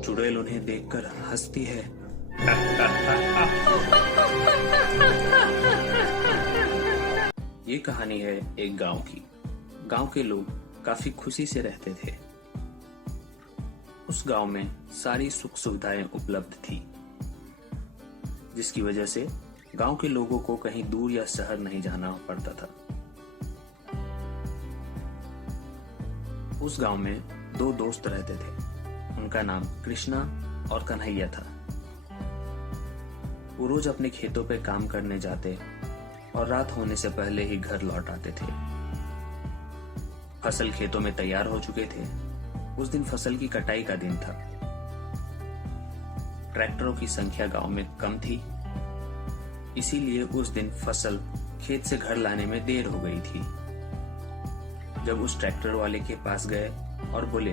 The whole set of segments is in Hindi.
चुड़ैल उन्हें देखकर हंसती है। ये कहानी है एक गांव की। गांव के लोग काफी खुशी से रहते थे। उस गांव में सारी सुख सुविधाएं उपलब्ध थी, जिसकी वजह से गांव के लोगों को कहीं दूर या शहर नहीं जाना पड़ता था। उस गांव में दो दोस्त रहते थे। उनका नाम कृष्णा और कन्हैया था। वो रोज अपने खेतों पे काम करने जाते और रात होने से पहले ही घर लौट आते थे। फसल खेतों में तैयार हो चुके थे। उस दिन फसल की कटाई का दिन था। ट्रैक्टरों की संख्या गांव में कम थी, इसीलिए उस दिन फसल खेत से घर लाने में देर हो गई थी। जब उस ट्रैक्टर वाले के पास गए और बोले,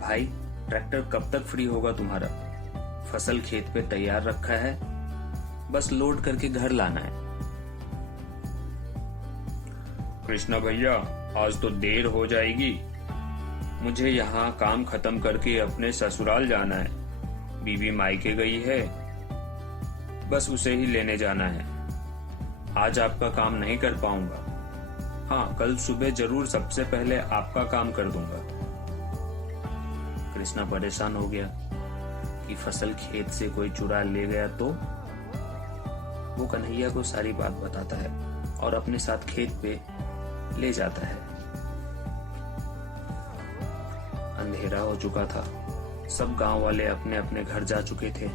भाई ट्रैक्टर कब तक फ्री होगा तुम्हारा? फसल खेत पे तैयार रखा है, बस लोड करके घर लाना है। कृष्णा भैया, आज तो देर हो जाएगी। मुझे यहाँ काम खत्म करके अपने ससुराल जाना है। बीवी मायके गई है, बस उसे ही लेने जाना है। आज आपका काम नहीं कर पाऊंगा। हाँ, कल सुबह जरूर सबसे पहले आपका काम कर दूंगा। कृष्णा परेशान हो गया कि फसल खेत से कोई चुरा ले गया तो। वो कन्हैया को सारी बात बताता है और अपने साथ खेत पे ले जाता है। अंधेरा हो चुका था। सब गांव वाले अपने अपने घर जा चुके थे।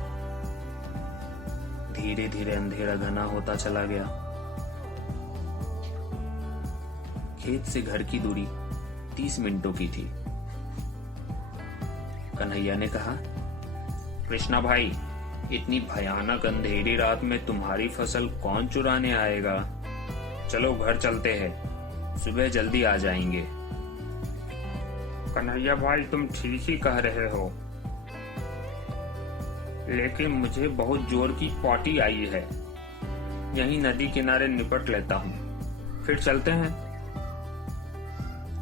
धीरे धीरे अंधेरा घना होता चला गया। खेत से घर की दूरी 30 मिनटों की थी। कन्हैया ने कहा, कृष्णा भाई, इतनी भयानक अंधेरी रात में तुम्हारी फसल कौन चुराने आएगा? चलो घर चलते हैं, सुबह जल्दी आ जाएंगे। कन्हैया भाई, तुम ठीक ही कह रहे हो, लेकिन मुझे बहुत जोर की पॉटी आई है। यहीं नदी किनारे निपट लेता हूँ, फिर चलते हैं।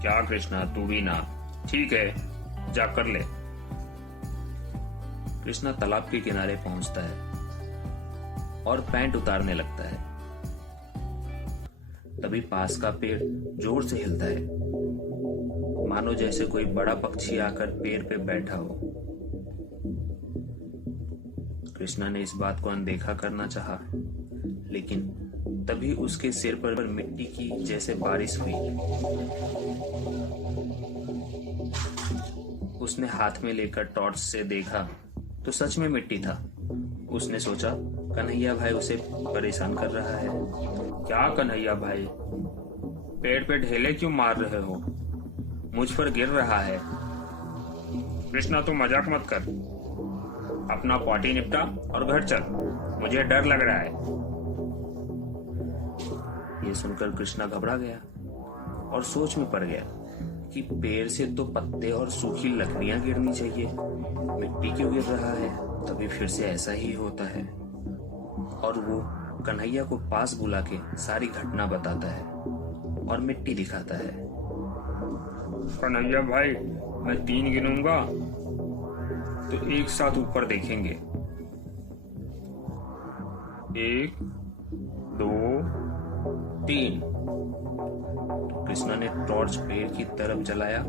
क्या कृष्णा, तू भी ना? ठीक है, जाकर ले। कृष्णा तालाब के किनारे पहुंचता है और पैंट उतारने लगता है। तभी पास का पेड़ जोर से हिलता है, मानो जैसे कोई बड़ा पक्षी आकर पेड़ पे बैठा हो। कृष्णा ने इस बात को अनदेखा करना चाहा, लेकिन तभी उसके सिर पर मिट्टी की जैसे बारिश हुई। उसने हाथ में लेकर टॉर्च से देखा तो सच में मिट्टी था। उसने सोचा, कन्हैया भाई उसे परेशान कर रहा है। क्या कन्हैया भाई, पेड़ पे ढेले क्यों मार रहे हो? मुझ पर गिर रहा है। कृष्णा, तू मजाक मत कर। अपना पॉटी निपटा और घर चल, मुझे डर लग रहा है। ये सुनकर कृष्णा घबरा गया और सोच में पड़ गया कि पेड़ से तो पत्ते और सूखी लकड़ियां गिरनी चाहिए, मिट्टी क्यों गिर रहा है? तभी फिर से ऐसा ही होता है। और वो कन्हैया को पास बुला के सारी घटना बताता है और मिट्टी दिखाता है। कन्हैया भाई, मैं 3 गिनूंगा तो एक साथ ऊपर देखेंगे। 1, 2, 3। कृष्णा ने टॉर्च पेड़ की तरफ जलाया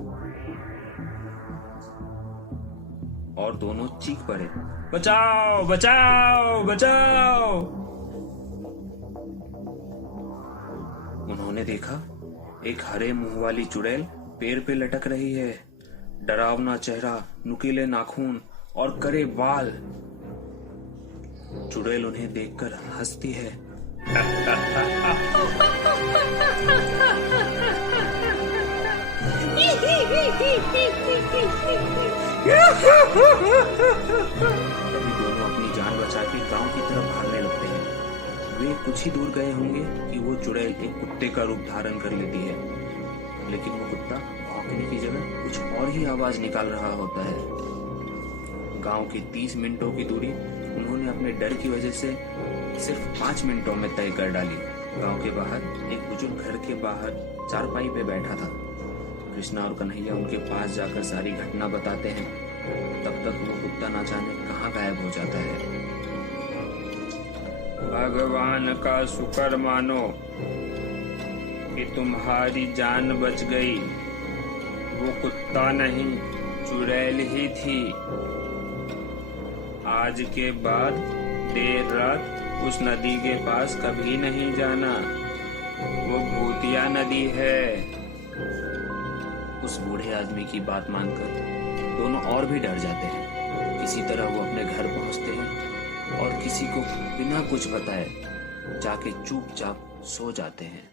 और दोनों चीख पड़े, बचाओ बचाओ बचाओ। उन्होंने देखा एक हरे मुंह वाली चुड़ैल पेड़ पे लटक रही है। डरावना चेहरा, नुकीले नाखून और करे बाल। चुड़ैल उन्हें देखकर हंसती है। तभी दोनों अपनी जान बचा के गांव की तरफ भागने लगते हैं। वे कुछ ही दूर गए होंगे कि वो चुड़ैल एक कुत्ते का रूप धारण कर लेती है, लेकिन वो कुत्ता भौंकने की जगह कुछ और ही आवाज निकाल रहा होता है। गांव की 30 मिनटों की दूरी उन्होंने अपने डर की वजह से सिर्फ 5 मिनटों में तय कर डाली। गांव के बाहर एक बुजुर्ग घर के बाहर चारपाई पे बैठा था। कृष्णा और कन्हैया उनके पास जाकर सारी घटना बताते हैं। तब तक वो ना जाने कहाँ गायब हो जाता है। भगवान का शुक्र मानो कि तुम्हारी जान बच गई। वो कुत्ता नहीं, चुड़ैल ही थी। आज के बाद देर रात उस नदी के पास कभी नहीं जाना। वो भूतिया नदी है। उस बूढ़े आदमी की बात मानकर दोनों और भी डर जाते हैं। किसी तरह वो अपने घर पहुंचते हैं और किसी को बिना कुछ बताए जाके चुपचाप सो जाते हैं।